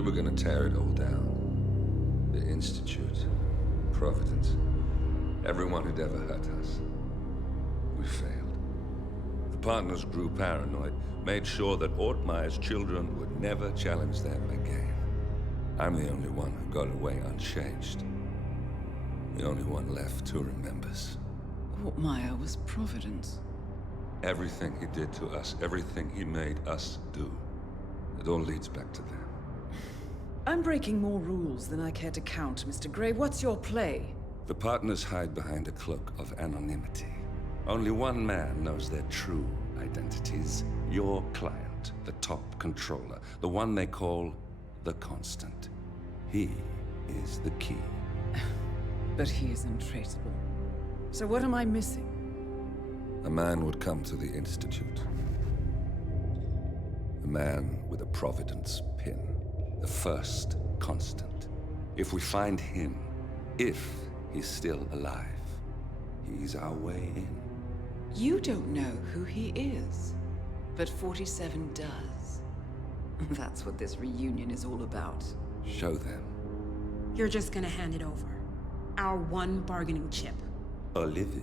We were gonna tear it all down. The Institute, Providence, everyone who'd ever hurt us. We failed. The partners grew paranoid, made sure that Ortmeyer's children would never challenge them again. I'm the only one who got away unchanged. The only one left who remembers. Ortmeyer was Providence. Everything he did to us, everything he made us do, it all leads back to them. I'm breaking more rules than I care to count, Mr. Gray. What's your play? The partners hide behind a cloak of anonymity. Only one man knows their true identities. Your client, the top controller, the one they call the Constant. He is the key. But he is untraceable. So what am I missing? A man would come to the Institute. A man with a Providence pin. The first Constant. If we find him, if he's still alive, he's our way in. You don't know who he is, but 47 does. That's what this reunion is all about. Show them. You're just gonna hand it over. Our one bargaining chip. Olivia.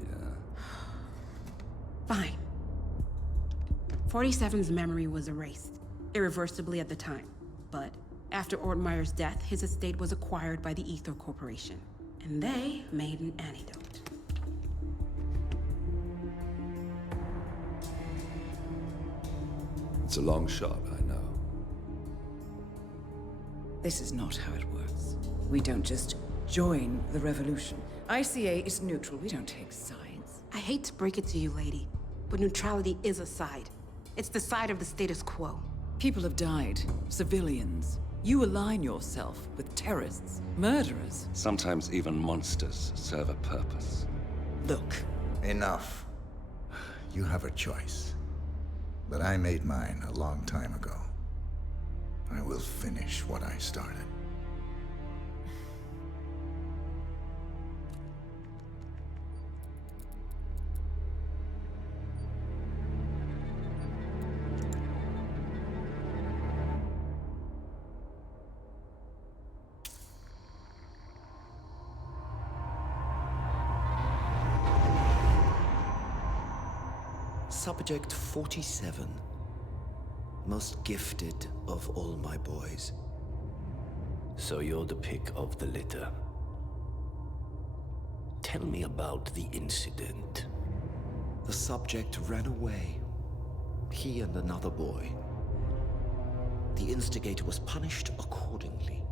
Fine. 47's memory was erased, irreversibly at the time. But after Ortmeyer's death, his estate was acquired by the Ether Corporation. And they made an antidote. It's a long shot, I know. This is not how it works. We don't just join the revolution. ICA is neutral. We don't take sides. I hate to break it to you, lady, but neutrality is a side. It's the side of the status quo. People have died. Civilians. You align yourself with terrorists, murderers. Sometimes even monsters serve a purpose. Look. Enough. You have a choice. But I made mine a long time ago. I will finish what I started. Subject 47. Most gifted of all my boys. So you're the pick of the litter. Tell me about the incident. The subject ran away. He and another boy. The instigator was punished accordingly.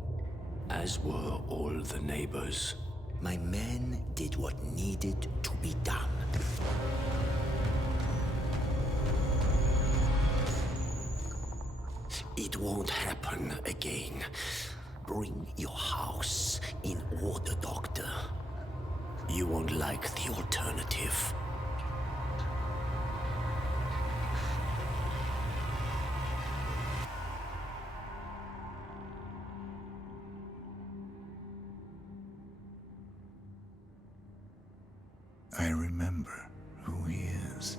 As were all the neighbors. My men did what needed to be done. It won't happen again. Bring your house in order, Doctor. You won't like the alternative. I remember who he is.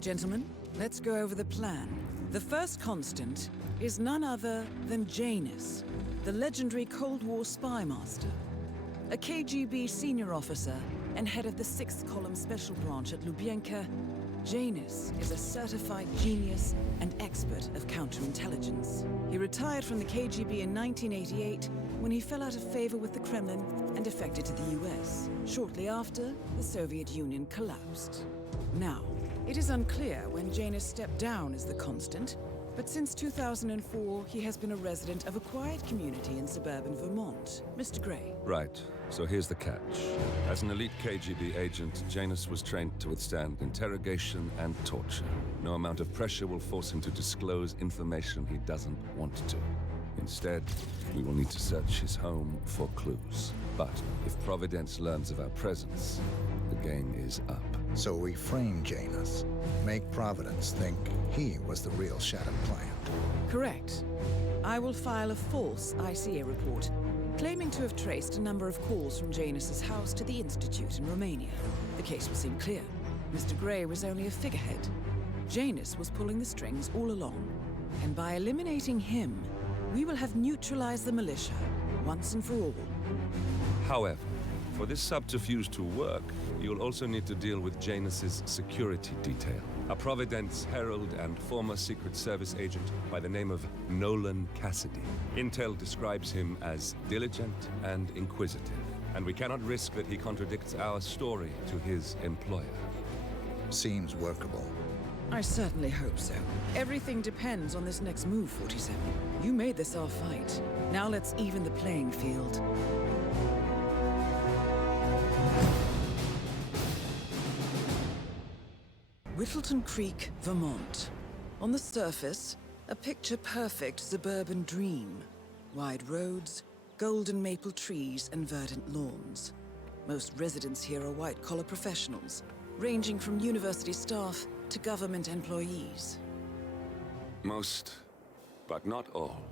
Gentlemen, let's go over the plan. The first constant is none other than Janus, the legendary Cold War spy master. A KGB senior officer and head of the 6th Column Special Branch at Lubyanka, Janus is a certified genius and expert of counterintelligence. He retired from the KGB in 1988 when he fell out of favor with the Kremlin and defected to the US. Shortly after, the Soviet Union collapsed. Now, it is unclear when Janus stepped down as the Constant, but since 2004, he has been a resident of a quiet community in suburban Vermont. Mr. Gray. Right. So here's the catch. As an elite KGB agent, Janus was trained to withstand interrogation and torture. No amount of pressure will force him to disclose information he doesn't want to. Instead, we will need to search his home for clues. But if Providence learns of our presence, the game is up. So we frame Janus, make Providence think he was the real Shadow client. Correct. I will file a false ICA report, claiming to have traced a number of calls from Janus's house to the Institute in Romania. The case will seem clear. Mr. Grey was only a figurehead. Janus was pulling the strings all along. And by eliminating him, we will have neutralized the militia, once and for all. However, for this subterfuge to work, you'll also need to deal with Janus's security detail. A Providence herald and former Secret Service agent by the name of Nolan Cassidy. Intel describes him as diligent and inquisitive, and we cannot risk that he contradicts our story to his employer. Seems workable. I certainly hope so. Everything depends on this next move, 47. You made this our fight. Now let's even the playing field. Whittleton Creek, Vermont. On the surface, a picture-perfect suburban dream. Wide roads, golden maple trees, and verdant lawns. Most residents here are white-collar professionals, ranging from university staff to government employees. Most, but not all.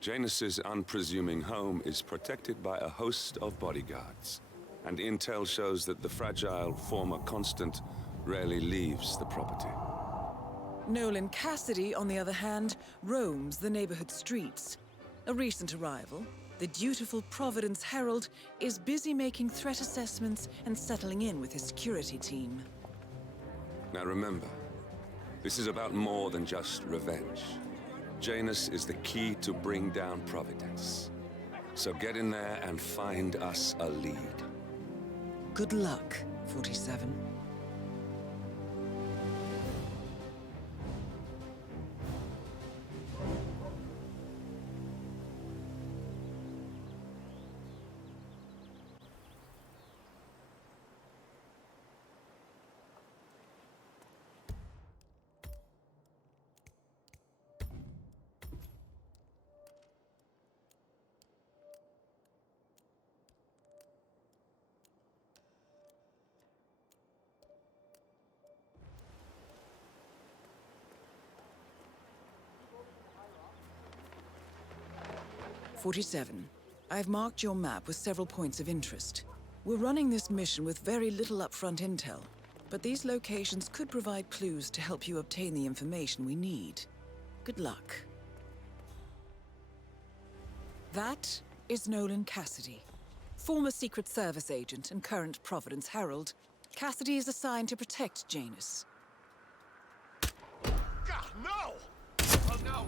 Janus's unpresuming home is protected by a host of bodyguards, and intel shows that the fragile former Constant rarely leaves the property. Nolan Cassidy, on the other hand, roams the neighborhood streets. A recent arrival, the dutiful Providence Herald is busy making threat assessments and settling in with his security team. Now remember, this is about more than just revenge. Janus is the key to bring down Providence. So get in there and find us a lead. Good luck, 47. I've marked your map with several points of interest. We're running this mission with very little upfront intel, but these locations could provide clues to help you obtain the information we need. Good luck. That is Nolan Cassidy, former Secret Service agent and current Providence Herald. Cassidy is assigned to protect Janus. God, no! Oh, no!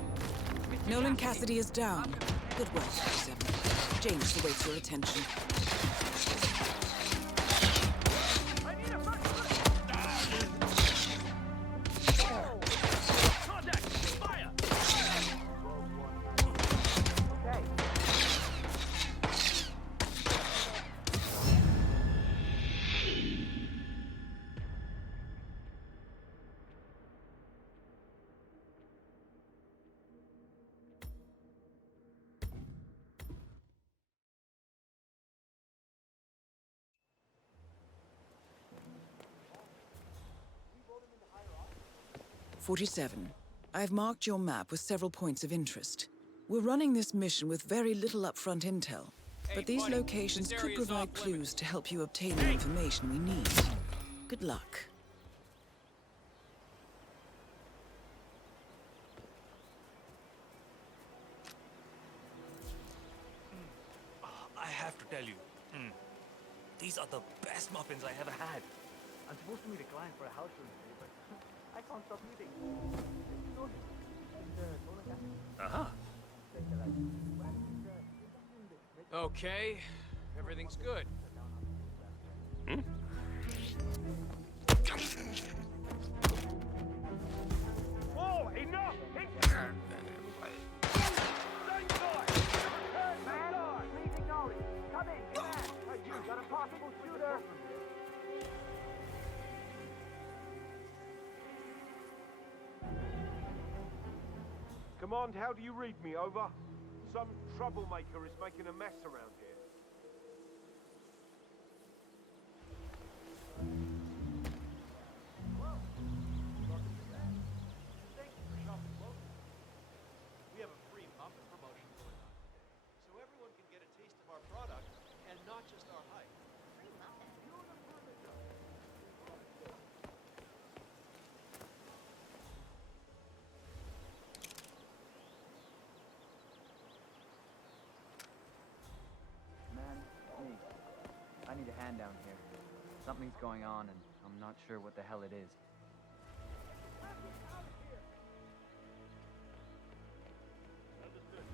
Nolan Cassidy is down. Good work, 47. Janus awaits your attention. I need a first Contact! Fire! Okay. 47. I've marked your map with several points of interest. We're running this mission with very little upfront intel, but these buddy, locations this could area's provide off clues limits. to help you obtain the information we need. Good luck. I have to tell you, these are the best muffins I ever had. I'm supposed to meet a client for a house today, but I can't stop eating. Okay, everything's good. Whoa, enough! Command, how do you read me? Over. Some troublemaker is making a mess around here. We have a free muffin promotion going on today, so everyone can get a taste of our product and not just our hype. Something's going on, and I'm not sure what the hell it is. Understood.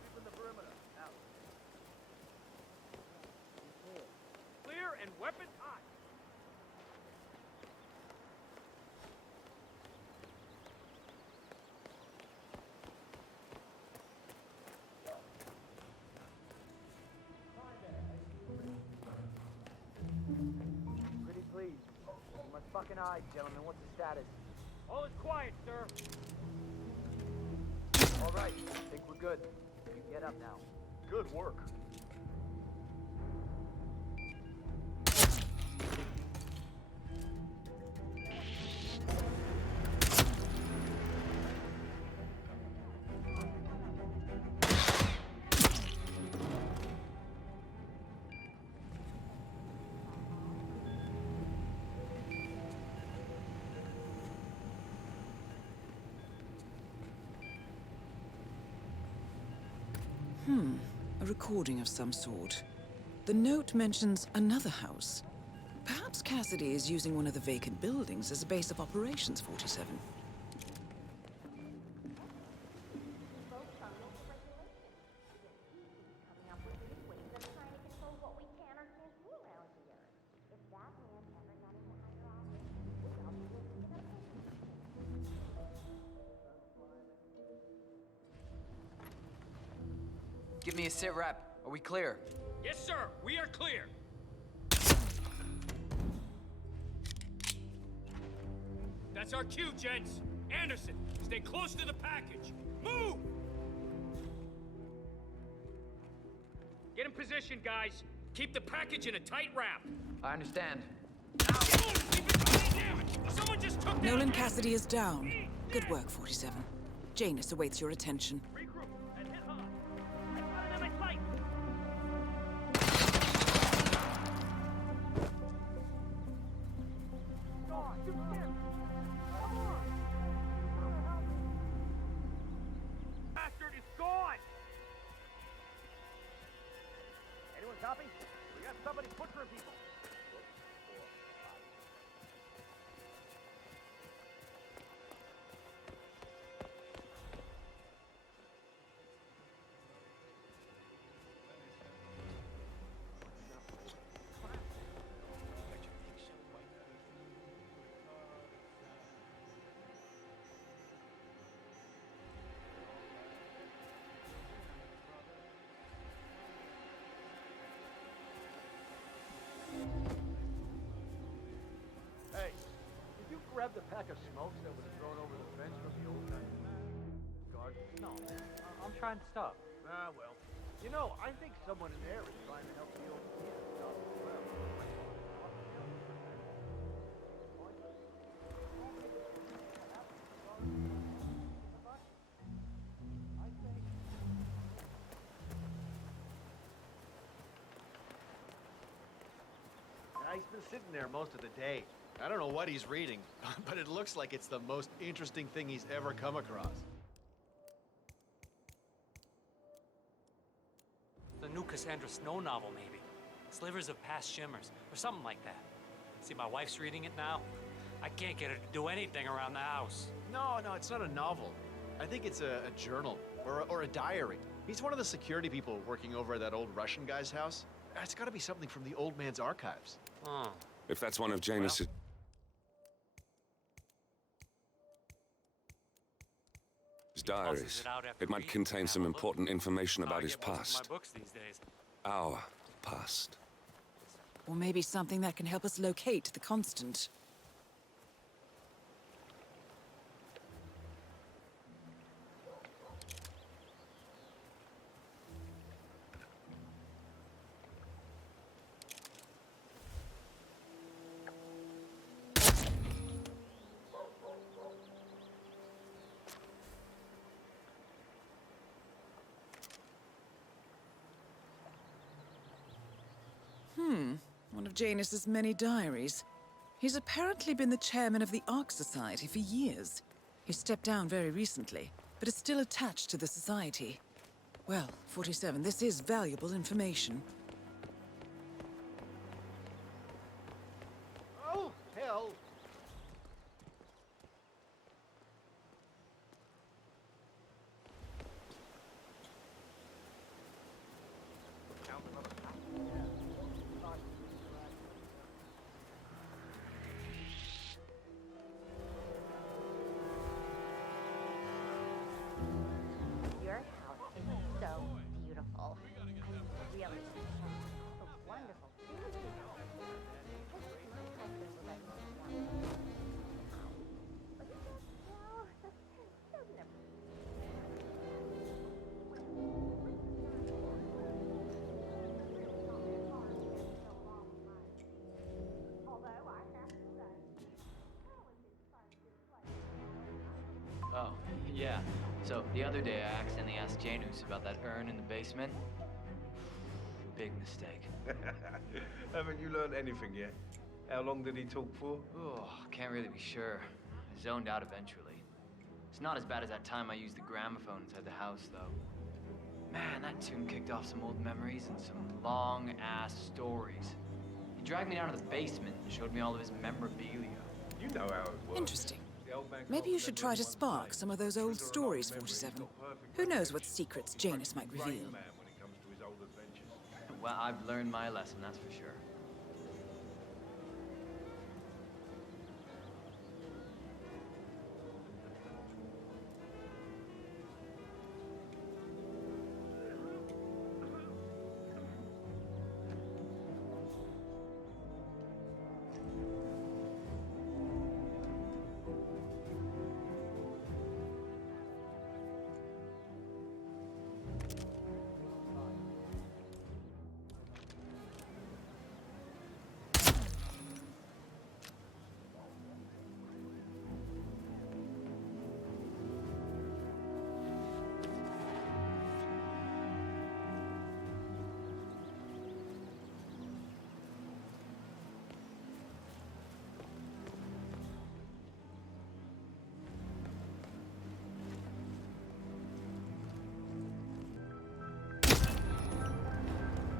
Keeping the perimeter. Out. Clear and weapons hot. Pretty please. My fucking eyes, gentlemen. What's the status? All is quiet, sir. All right. I think we're good. You can get up now. Good work. A recording of some sort. The note mentions another house. Perhaps Cassidy is using one of the vacant buildings as a base of operations, 47. Folks on local regulations. Coming up with new ways of trying to control what we can or can't do around here. If that man ever got into higher office, well, he would be the Give me a sit rep. Are we clear? Yes, sir. We are clear. That's our cue, gents. Anderson, stay close to the package. Move! Get in position, guys. Keep the package in a tight wrap. I understand. Keep it tight, damn it! Someone just took down Nolan Cassidy is down. Good work, 47. Janus awaits your attention. Regroup and hit hard. I got it in my sight. Gone. Come on. Bastard is gone. Anyone copy? We got somebody butchering people. Hey, did you grab the pack of smokes that was thrown over the fence from the old guard? No, I'm trying to stop. Ah, well. You know, I think someone in there is trying to help the old kid stop as well. He's been sitting there most of the day. I don't know what he's reading, but it looks like it's the most interesting thing he's ever come across. The new Cassandra Snow novel, maybe. Slivers of Past Shimmers, or something like that. See, my wife's reading it now. I can't get her to do anything around the house. No, it's not a novel. I think it's a journal, or a diary. He's one of the security people working over at that old Russian guy's house. It's gotta be something from the old man's archives. Oh. If that's one of Janus's... diaries, Tosses it out after it might reading. contain some Have a look. important information I about his get most of past. my books these days. Our past. Or maybe something that can help us locate the Constant. One of Janus's many diaries. He's apparently been the chairman of the Ark Society for years. He stepped down very recently, but is still attached to the society. Well, 47, this is valuable information. Oh, yeah. So, the other day I accidentally asked Janus about that urn in the basement. Big mistake. Haven't you learned anything yet? How long did he talk for? Oh, can't really be sure. I zoned out eventually. It's not as bad as that time I used the gramophone inside the house, though. Man, that tune kicked off some old memories and some long-ass stories. He dragged me down to the basement and showed me all of his memorabilia. You know how it works. Interesting. The old man Maybe you can't should remember try to in one spark day. some of those old Trigger a stories, long memory, he's 47. got perfect Who knows what recollection. secrets Janus might Rain reveal? Man when it comes to his old adventures. Well, I've learned my lesson, that's for sure.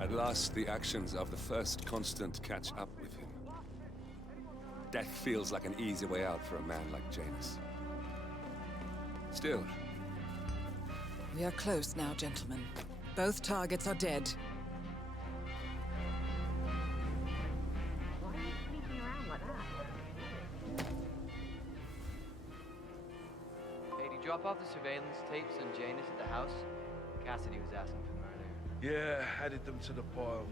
At last, the actions of the first constant catch up with him. Death feels like an easy way out for a man like Janus. Still, We are close now, gentlemen. Both targets are dead. Why are you sneaking around like that? Hey, did you drop off the surveillance tapes on Janus at the house? Cassidy was asking for them earlier. Yeah, added them to the pile.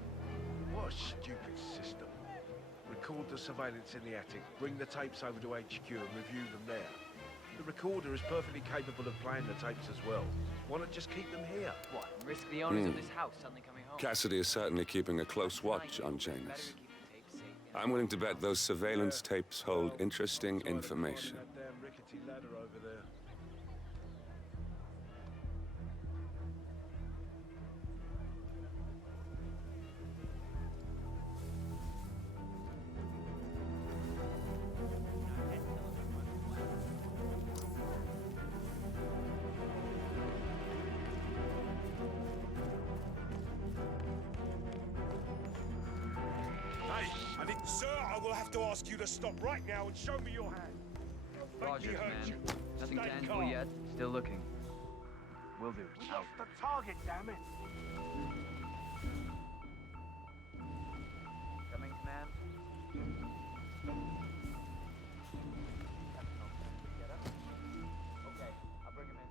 What a stupid system. Record the surveillance in the attic, bring the tapes over to HQ and review them there. The recorder is perfectly capable of playing the tapes as well. Why not just keep them here? What, risk the owners of this house suddenly coming home? Cassidy is certainly keeping a close watch on Janus. Better keep the tapes safe. I'm willing to bet those surveillance tapes hold interesting Tired of information. climbing that damn rickety ladder over there. Sir, I will have to ask you to stop right now and show me your hand. Rogers, Make me hurt man. you. Nothing Stay tangible calm. yet. Still looking. Will do. We Out. lost the target, damn it. Coming, command. Okay, I'll bring him in.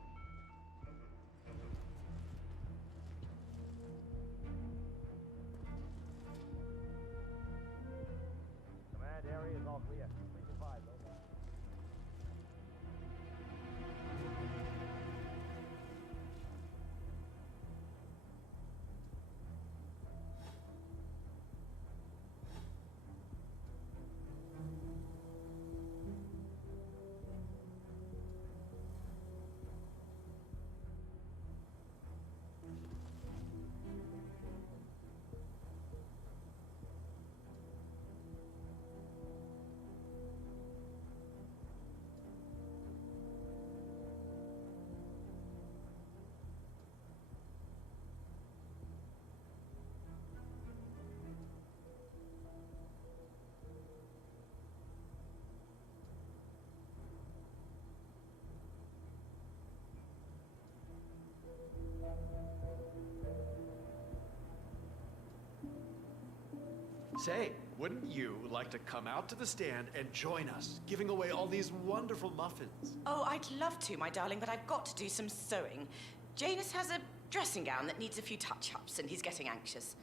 Command area is all clear. Please advise, over. Say, wouldn't you like to come out to the stand and join us, giving away all these wonderful muffins? Oh, I'd love to, my darling, but I've got to do some sewing. Janus has a dressing gown that needs a few touch-ups, and he's getting anxious.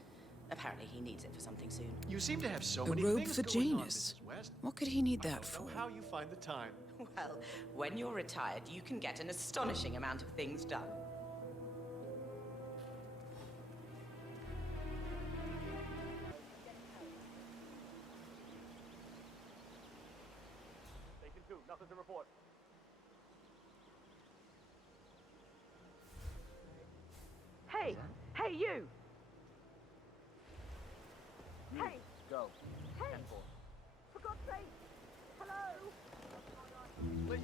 Apparently, he needs it for something soon. You seem to have so A many robe things for going on, Janus. Mrs. West. What could he need I that don't for? know how you find the time. Well, when you're retired, you can get an astonishing amount of things done. Station 2, nothing to report. Hey, you! You, Hey! go. Hey! 10-4. For God's sake! Hello! Listen,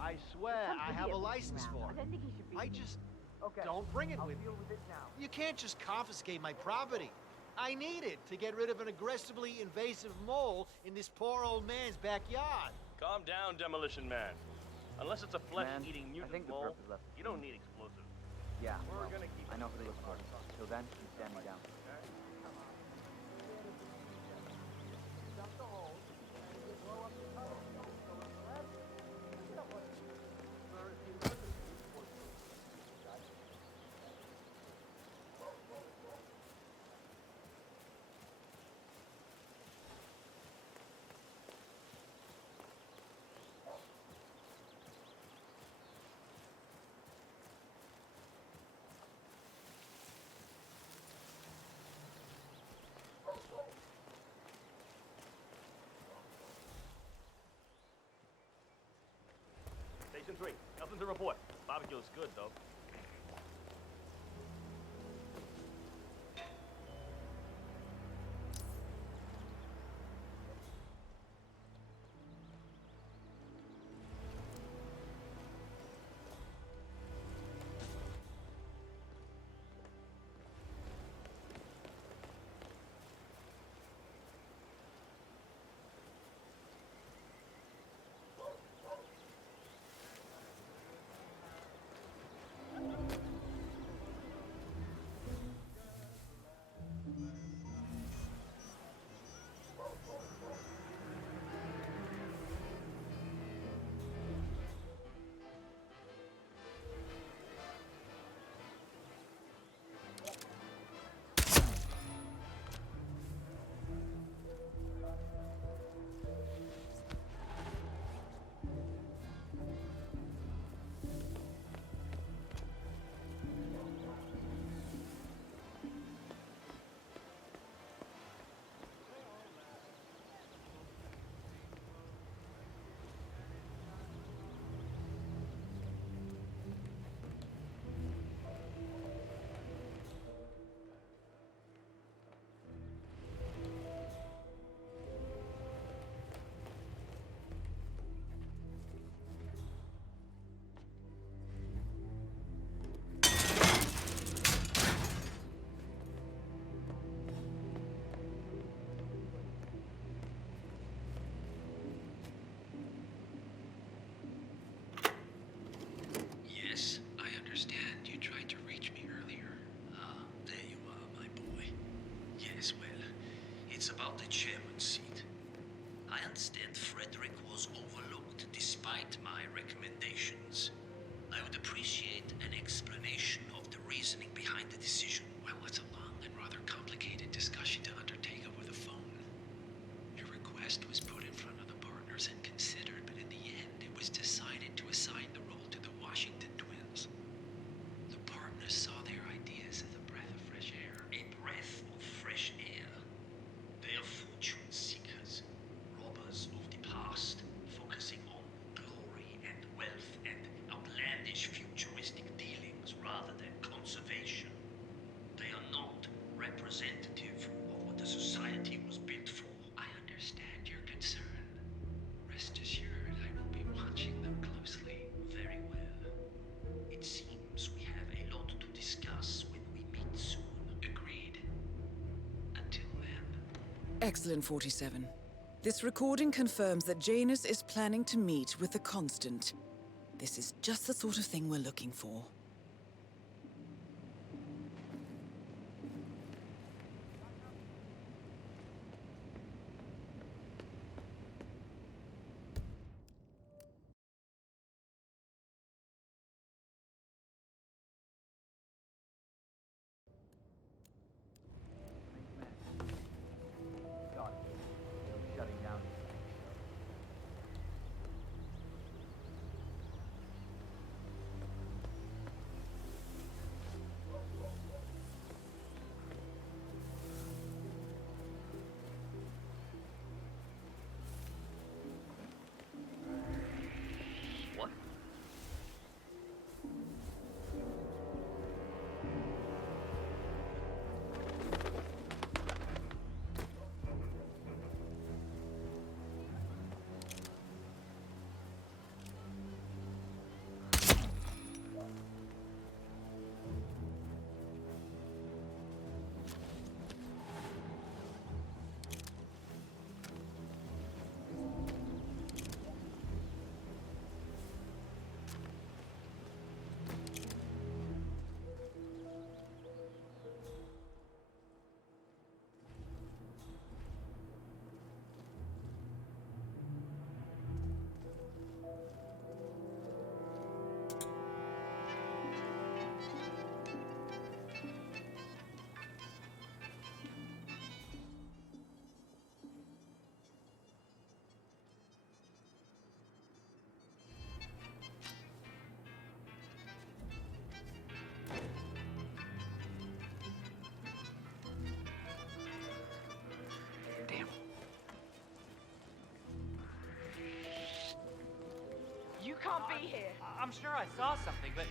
I swear Some I have idiot a walking license around. for I it. don't think he should be I here. just Okay. don't bring it I'll with me. deal with it now. You can't just confiscate my property. I need it to get rid of an aggressively invasive mole in this poor old man's backyard. Calm down, Demolition Man. Unless it's a flesh-eating I mutant think the mole, perp is left. you don't need explosives. Yeah, We're well, gonna keep I know it who to look for. Till then, you stand me down. Station 3, nothing to report. Barbecue is good, though. Yes, I understand you tried to reach me earlier. Ah, there you are, my boy. Yes, well, it's about the chairman's seat. I understand Frederick was overlooked despite my recommendations. I would appreciate an explanation of the reasoning behind the decision. Well, it's a long and rather complicated discussion to undertake over the phone. Your request was put in front of the partners and considered, but in the end, it was decided to assign the role to the Washington twins. The partners saw their ideas as a breath of fresh air. A breath of fresh air. They are fortune seekers, robbers of the past, focusing on glory and wealth and outlandish futuristic dealings rather than conservation. They are not representative of what the society was built for. I understand your concern. Rest assured, I will be watching them closely. Very well. It seems we have a lot to discuss when we meet soon. Agreed. Until then. Excellent, 47. This recording confirms that Janus is planning to meet with the Constant. This is just the sort of thing we're looking for. Got it. Shutting down. can't be here. I'm sure I saw something, but...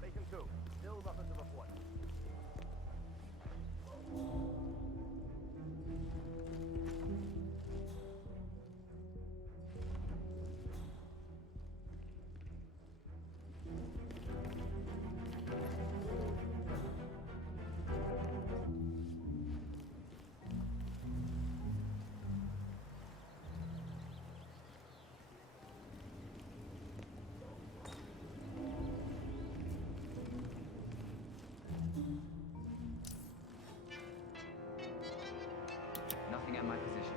Taken 2. Still nothing to report. Nothing at my position.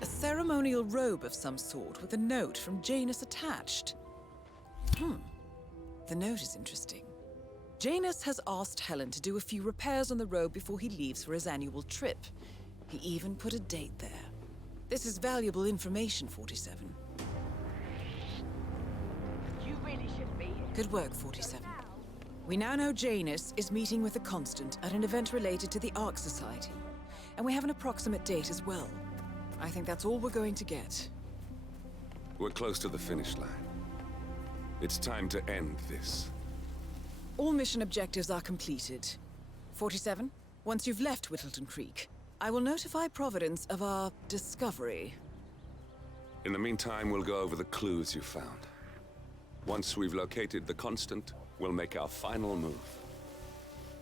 A ceremonial robe of some sort with a note from Janus attached. The note is interesting. Janus has asked Helen to do a few repairs on the robe before he leaves for his annual trip. He even put a date there. This is valuable information, 47. You really should be here. Good work, 47. We now know Janus is meeting with the Constant at an event related to the Ark Society. And we have an approximate date as well. I think that's all we're going to get. We're close to the finish line. It's time to end this. All mission objectives are completed. 47, once you've left Whittleton Creek, I will notify Providence of our discovery. In the meantime, we'll go over the clues you found. Once we've located the Constant, we'll make our final move.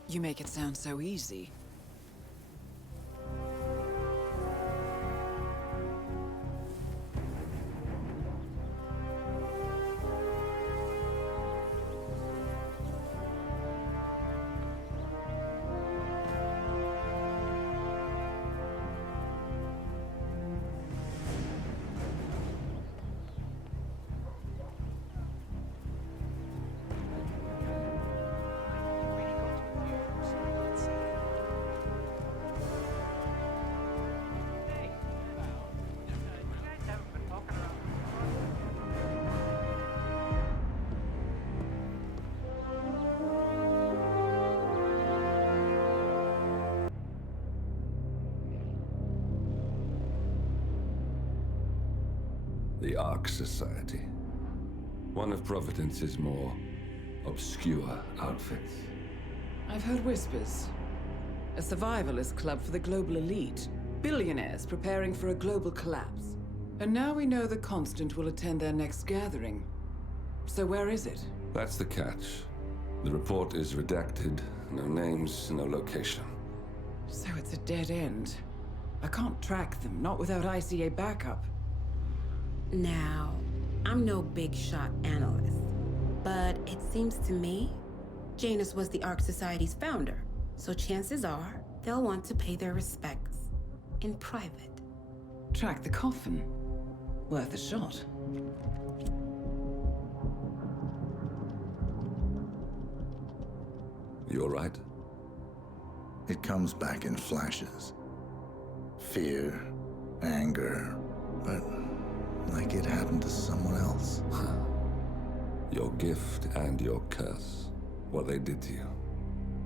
You make it sound so easy. The Ark Society. One of Providence's more obscure outfits. I've heard whispers. A survivalist club for the global elite. Billionaires preparing for a global collapse. And now we know the Constant will attend their next gathering. So where is it? That's the catch. The report is redacted. No names, no location. So it's a dead end. I can't track them, not without ICA backup. Now, I'm no big shot analyst, but it seems to me Janus was the Ark Society's founder, so chances are they'll want to pay their respects in private. Track the coffin. Worth a shot. You all right? It comes back in flashes. Fear, anger, but like it happened to someone else. Your gift and your curse. What they did to you.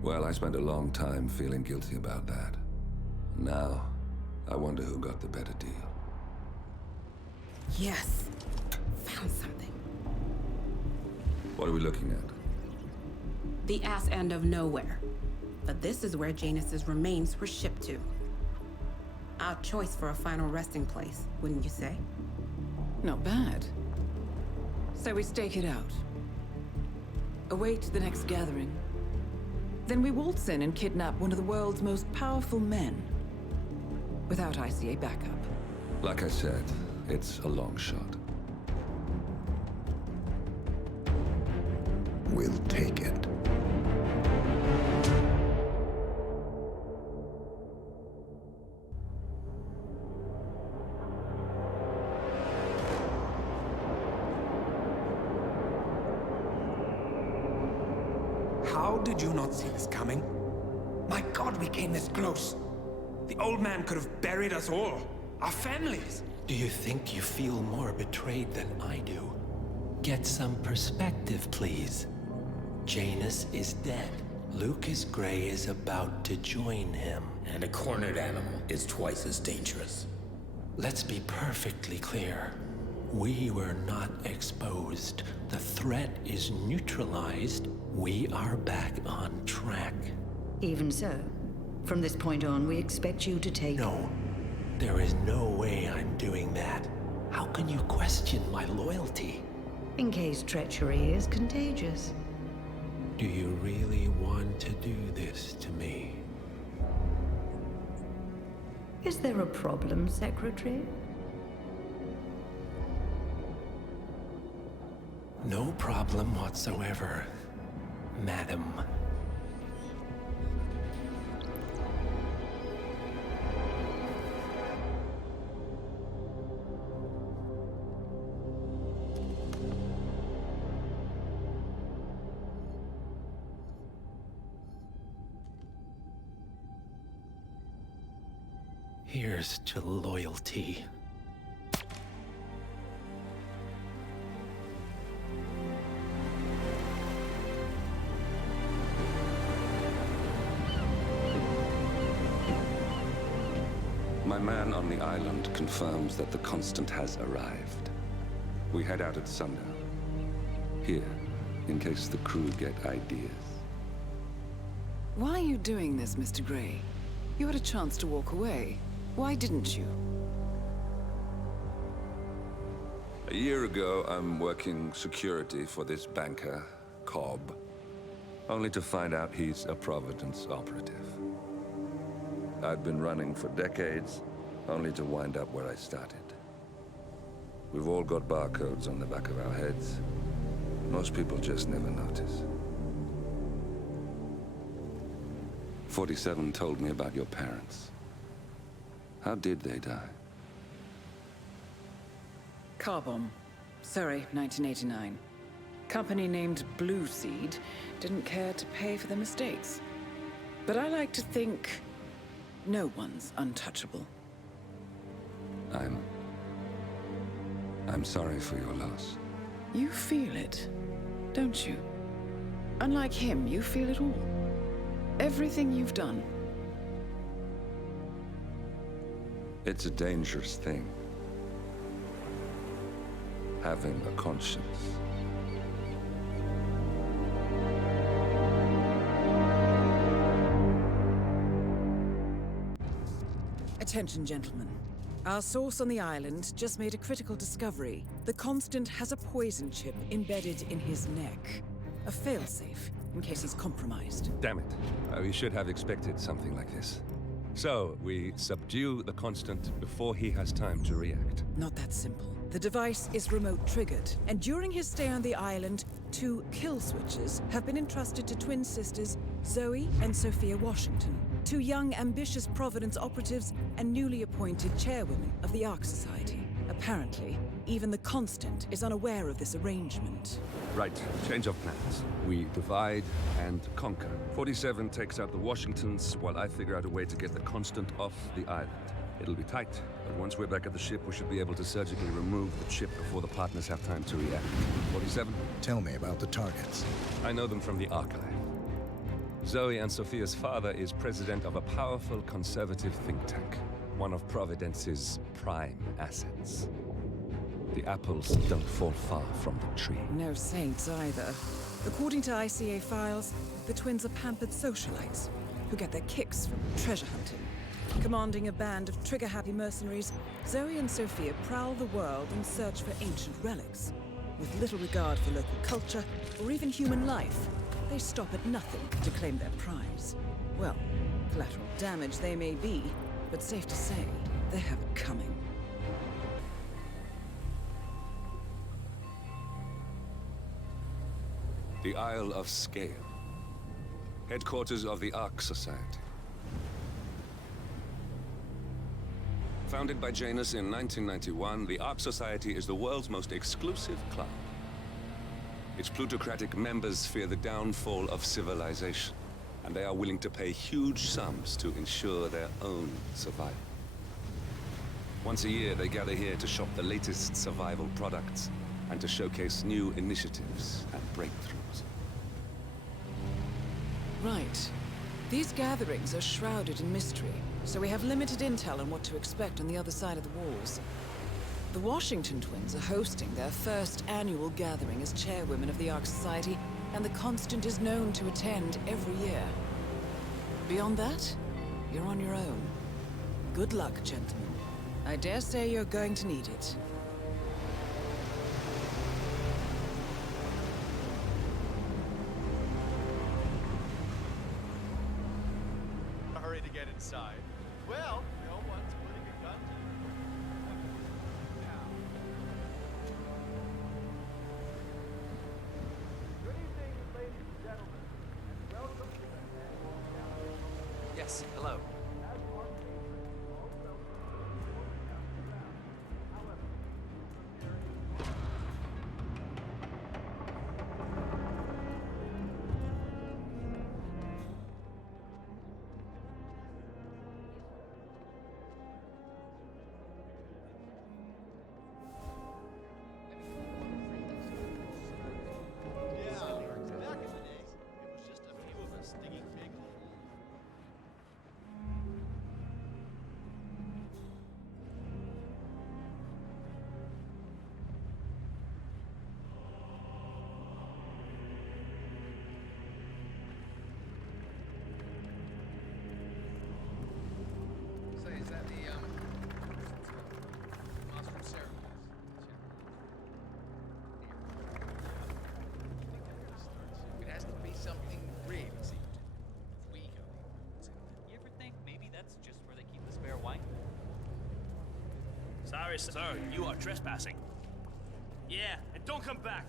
Well, I spent a long time feeling guilty about that. Now, I wonder who got the better deal. Yes. Found something. What are we looking at? The ass end of nowhere. But this is where Janus's remains were shipped to. Our choice for a final resting place, wouldn't you say? Not bad. So we stake it out. Await the next gathering. Then we waltz in and kidnap one of the world's most powerful men. Without ICA backup. Like I said, it's a long shot. We'll take it. How did you not see this coming? My God, we came this close. The old man could have buried us all. Our families. Do you think you feel more betrayed than I do? Get some perspective, please. Janus is dead. Lucas Gray is about to join him. And a cornered animal is twice as dangerous. Let's be perfectly clear. We were not exposed. The threat is neutralized. We are back on track. Even so, from this point on, we expect you to take... No. There is no way I'm doing that. How can you question my loyalty? In case treachery is contagious. Do you really want to do this to me? Is there a problem, Secretary? No problem whatsoever, Madam. Here's to loyalty. My man on the island confirms that the Constant has arrived. We head out at sundown. Here, in case the crew get ideas. Why are you doing this, Mr. Gray? You had a chance to walk away. Why didn't you? A year ago, I'm working security for this banker, Cobb, only to find out he's a Providence operative. I'd been running for decades, only to wind up where I started. We've all got barcodes on the back of our heads. Most people just never notice. 47 told me about your parents. How did they die? Car bomb. Surrey, 1989. Company named Blue Seed didn't care to pay for their mistakes. But I like to think no one's untouchable. I'm sorry for your loss. You feel it, don't you? Unlike him, you feel it all. Everything you've done. It's a dangerous thing. Having a conscience. Attention, gentlemen. Our source on the island just made a critical discovery. The Constant has a poison chip embedded in his neck. A failsafe, in case he's compromised. Damn it. We should have expected something like this. So, we subdue the Constant before he has time to react. Not that simple. The device is remote-triggered, and during his stay on the island, 2 kill switches have been entrusted to twin sisters Zoe and Sophia Washington, 2 young, ambitious Providence operatives and newly appointed chairwomen of the Ark Society. Apparently, even the Constant is unaware of this arrangement. Right, change of plans. We divide and conquer. 47 takes out the Washingtons, while I figure out a way to get the Constant off the island. It'll be tight, but once we're back at the ship, we should be able to surgically remove the chip before the partners have time to react. 47? Tell me about the targets. I know them from the archive. Zoe and Sophia's father is president of a powerful conservative think tank, one of Providence's prime assets. The apples don't fall far from the tree. No saints either. According to ICA files, the twins are pampered socialites who get their kicks from treasure hunting. Commanding a band of trigger-happy mercenaries, Zoe and Sophia prowl the world in search for ancient relics. With little regard for local culture or even human life, they stop at nothing to claim their prize. Well, collateral damage they may be, but safe to say, they have it coming. The Isle of Scale. Headquarters of the Ark Society. Founded by Janus in 1991, the Ark Society is the world's most exclusive club. Its plutocratic members fear the downfall of civilization, and they are willing to pay huge sums to ensure their own survival. Once a year, they gather here to shop the latest survival products and to showcase new initiatives and breakthroughs. Right. These gatherings are shrouded in mystery, so we have limited intel on what to expect on the other side of the walls. The Washington twins are hosting their first annual gathering as chairwomen of the Ark Society, and the Constant is known to attend every year. Beyond that, you're on your own. Good luck, gentlemen. I dare say you're going to need it. Hurry to get inside. Well, no one's putting a gun to you. Good evening, ladies and gentlemen, and welcome to the annual gathering. Yes, hello. As our patrons also however, there is Back in the day, it was just a few of us digging big holes. Say, is that the, Master of Ceremonies? It has to be something really secretive. If we go, You ever think maybe that's just where they keep the spare wine? Sorry, sir. You are trespassing. Yeah, and don't come back.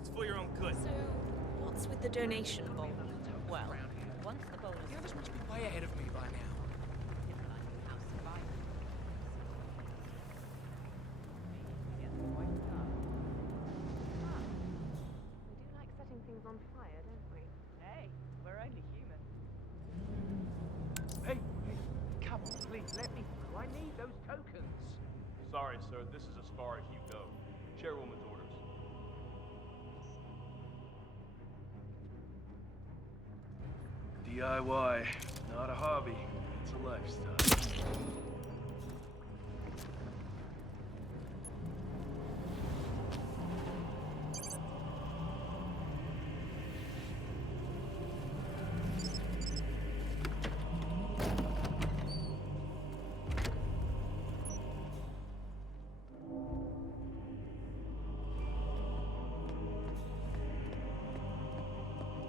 It's for your own good. So, what's with the donation bowl? Well, once the bowl is... The others must be way ahead of me by now. We do like setting things on fire, don't we? Hey, we're only human. Hey, come on, please, let me through. I need those tokens. Sorry, sir. This is as far as you go. Chairwoman's orders. DIY, not a hobby. It's a lifestyle.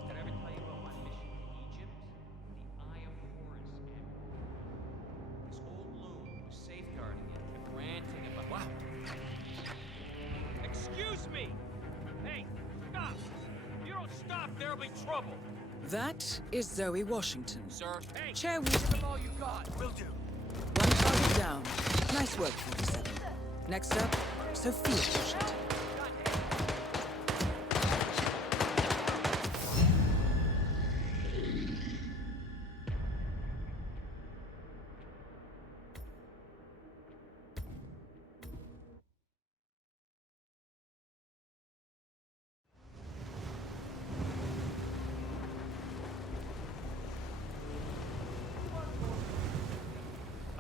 Did I ever tell you about my mission in Egypt? The Eye of Horus Amulet. This old loon was safeguarding it and ranting about. Wow! Excuse me! Hey, stop! If you don't stop, there'll be trouble! That is Zoe Washington. Sir, hey! Chairwoman. Give them all you got! Will do! One target down. Nice work, 47. Next up, Sophia Washington.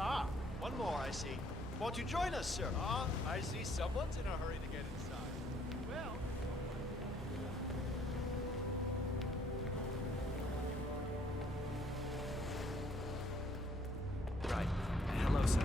Ah, one more, I see. won't you join us, sir? Ah, I see someone's in a hurry to get inside. Well... Right. Hello, sir.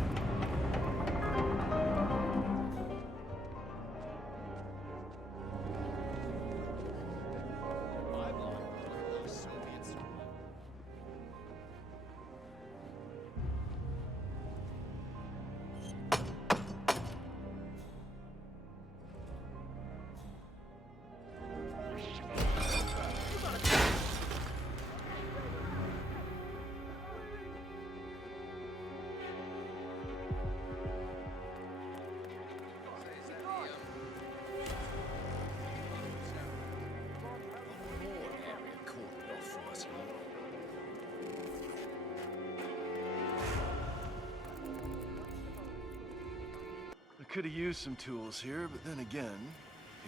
I could have used some tools here, but then again,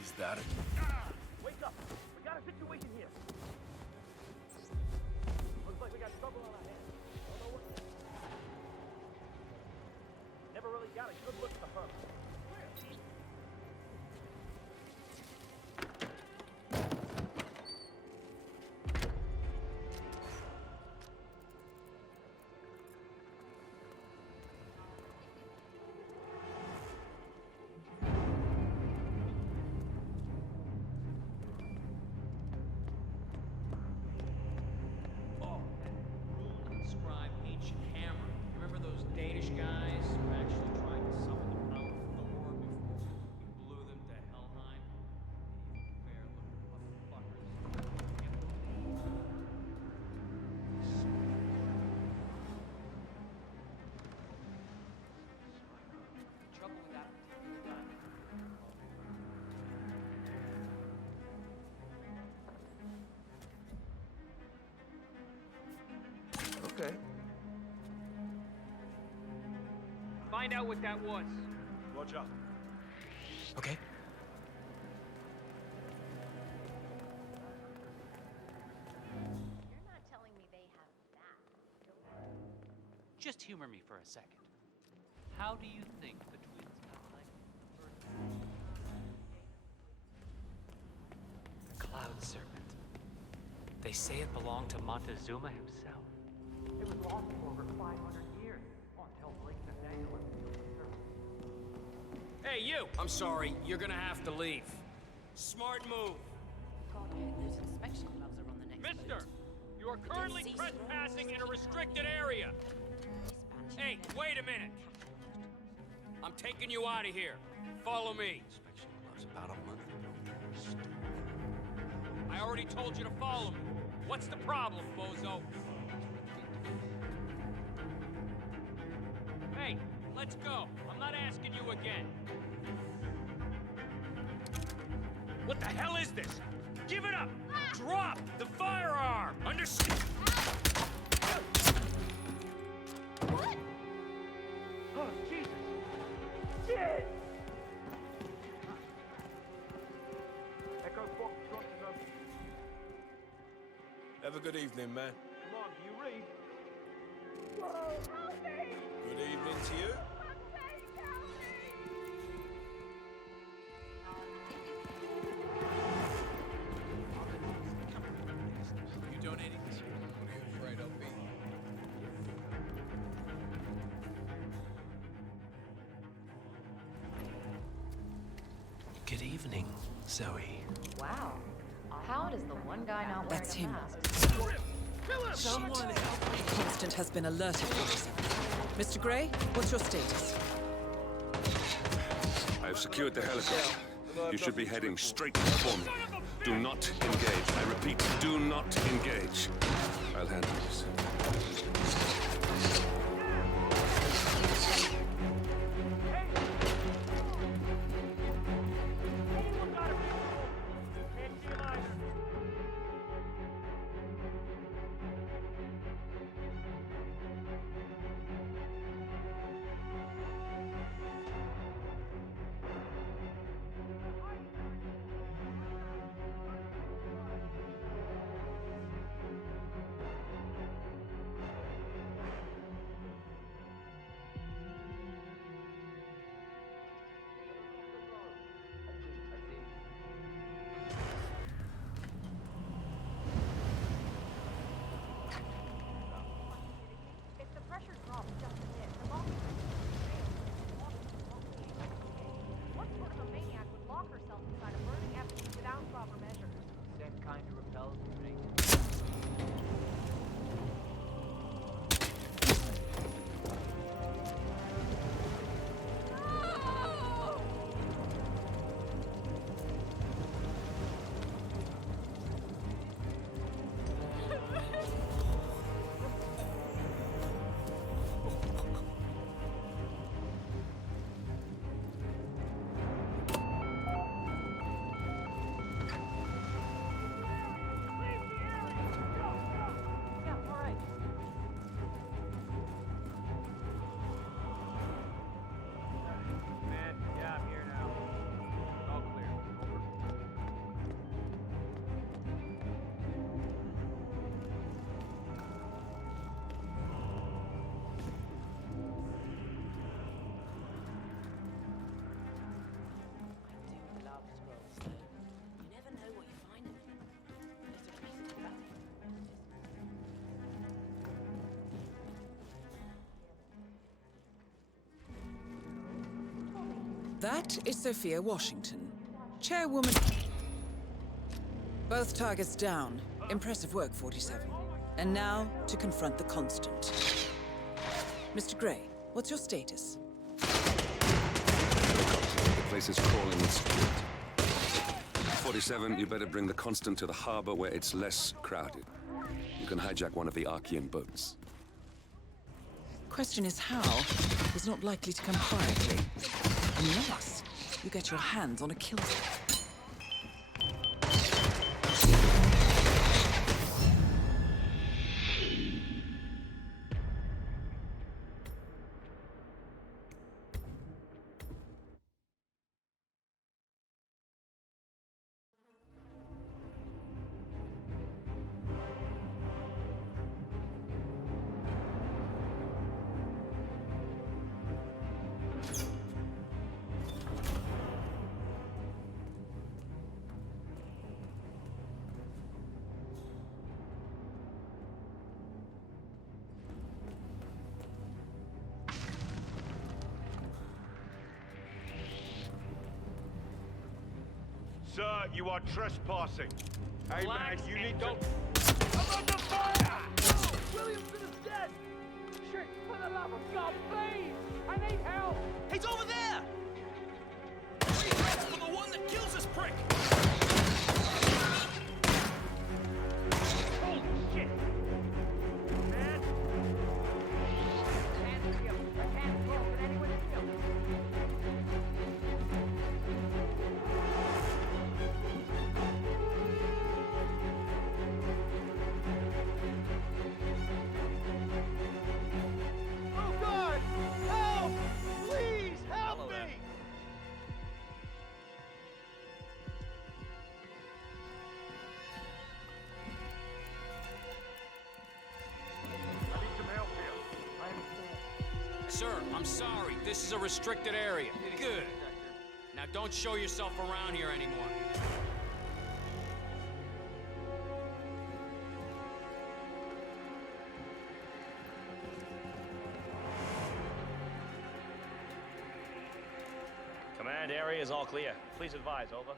is that it? Wake up! We got a situation here. Looks like we got trouble on our hands. Don't know what. Never really got a good look at the firm. Inscribed ancient hammer. Remember those Danish guys who actually tried to summon the power of Thor before we blew them to Helheim? Fair-looking motherfuckers. The trouble with that particular guy. Okay. Find out what that was. Roger. Okay. You're not telling me they have that. Just humor me for a second. How do you think the twins got like the Cloud Serpent. They say it belonged to Montezuma himself. It was lost for over 500 years until Blake Nathaniel. Hey, you! I'm sorry, you're gonna have to leave. Smart move. God, I hope those inspection gloves are on the next Mister, boat. you are currently trespassing in a restricted area. Hey, wait a minute. I'm taking you out of here. Follow me. Inspection gloves about a month ago. I already told you to follow me. What's the problem, bozo? Hey, let's go. I'm not asking you again. What the hell is this? Give it up! Drop the firearm! Understand? What? Oh, Jesus! Shit! Echo Fox, Rochester. Have a good evening, man. Come on, do you read? Whoa, help me! Good evening to you. You donating this year? What are you afraid I'll be? Good evening, Zoe. Wow. How does the one guy not wearing That's a him. mask? Someone help me! Constant has been alerted. Mr. Gray, what's your status? I've secured the helicopter. You should be heading straight for me. Do not engage. I repeat, do not engage. I'll handle this. That is Sophia Washington, chairwoman. Both targets down. Impressive work, 47. And now to confront the Constant. Mr. Gray, what's your status? The place is crawling with security. 47, you better bring the Constant to the harbor where it's less crowded. You can hijack one of the Archean boats. Question is how is not likely to come quietly. Unless you get your hands on a kill shot. Sir, you are trespassing. Hey, Relax man, you and need don't... to... I'm under fire! Williamson is dead! Shit, for the love of God, please! I need help! He's over there! For the one that kills this prick! Holy shit! Man! Hands with you. I can't talk with anyone in you. Oh God! Help! Please help me! I need some help here. I understand. Sir, I'm sorry. This is a restricted area. Good. Now don't show yourself around here anymore. Command area is all clear. Please advise, over.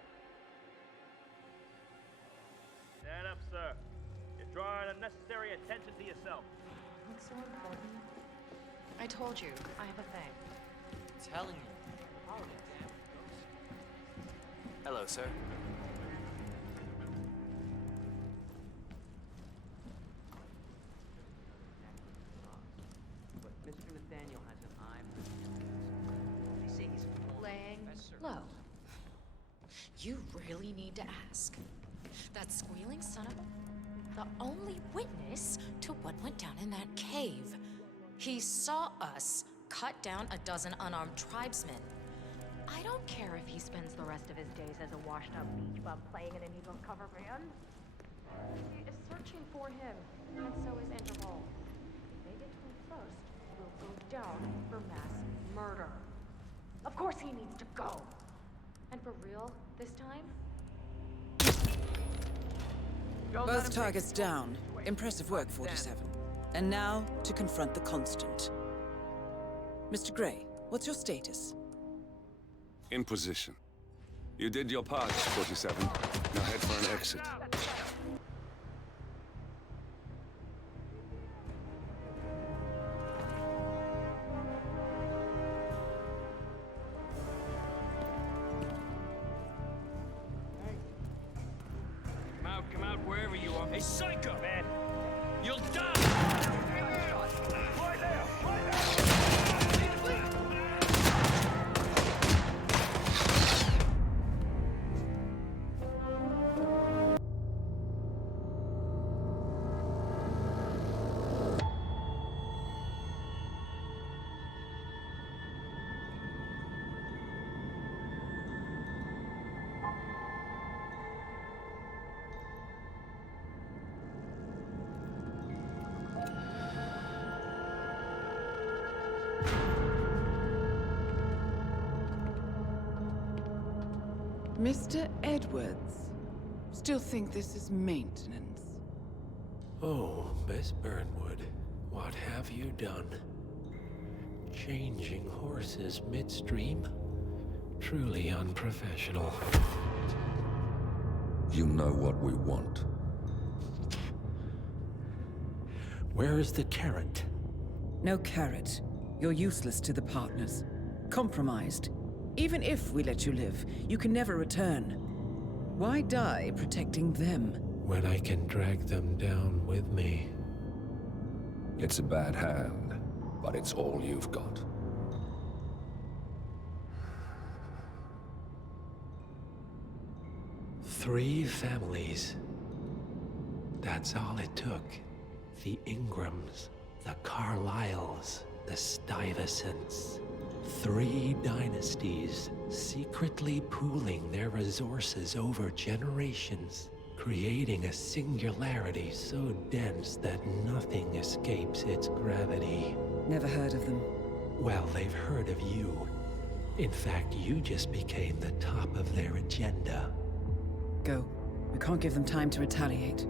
Stand up, sir. You're drawing unnecessary attention to yourself. What's so important? I told you, I have a thing. Telling you. Hello, sir. But Mr. Nathaniel has an eye for they say he's Laying low. You really need to ask. That squealing son of the only witness to what went down in that cave. He saw us cut down a dozen unarmed tribesmen. I don't care if he spends the rest of his days as a washed-up beach bum playing in an Eagles cover band. He is searching for him, and so is Interpol. If they get to him first, we'll go down for mass murder. Of course he needs to go. And for real, this time? Both targets down. Impressive work, 47. And now to confront the Constant. Mr. Gray, what's your status? In position. You did your part, 47. Now head for an exit. Come out wherever you are. Hey, psycho! Man, you'll die! Right there! Right there! Mr. Edwards. Still think this is maintenance? Oh, Miss Burnwood, what have you done? Changing horses midstream? Truly unprofessional. You know what we want. Where is the carrot? No carrot. You're useless to the partners. Compromised. Even if we let you live, you can never return. Why die protecting them? When I can drag them down with me. It's a bad hand, but it's all you've got. Three families. That's all it took. The Ingrams, the Carlyles, the Stuyvesants. 3 dynasties secretly pooling their resources over generations, creating a singularity so dense that nothing escapes its gravity. Never heard of them. Well, they've heard of you. In fact, you just became the top of their agenda. Go. We can't give them time to retaliate.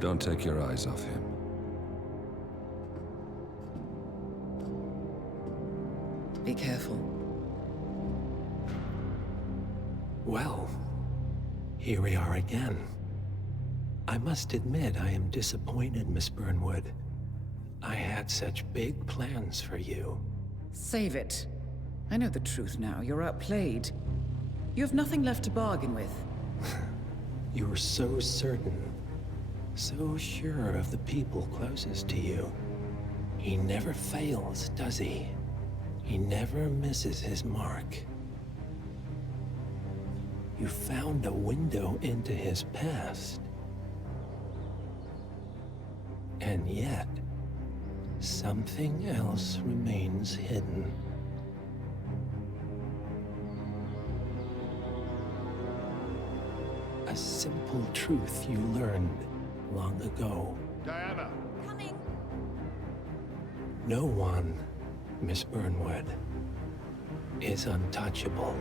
Don't take your eyes off him. Be careful. Well, here we are again. I must admit I am disappointed, Miss Burnwood. I had such big plans for you. Save it. I know the truth now. You're outplayed. You have nothing left to bargain with. You were so certain. So sure of the people closest to you. He never fails, does he? He never misses his mark. You found a window into his past. And yet, something else remains hidden. A simple truth you learned long ago. Diana! Coming! No one, Miss Burnwood, is untouchable.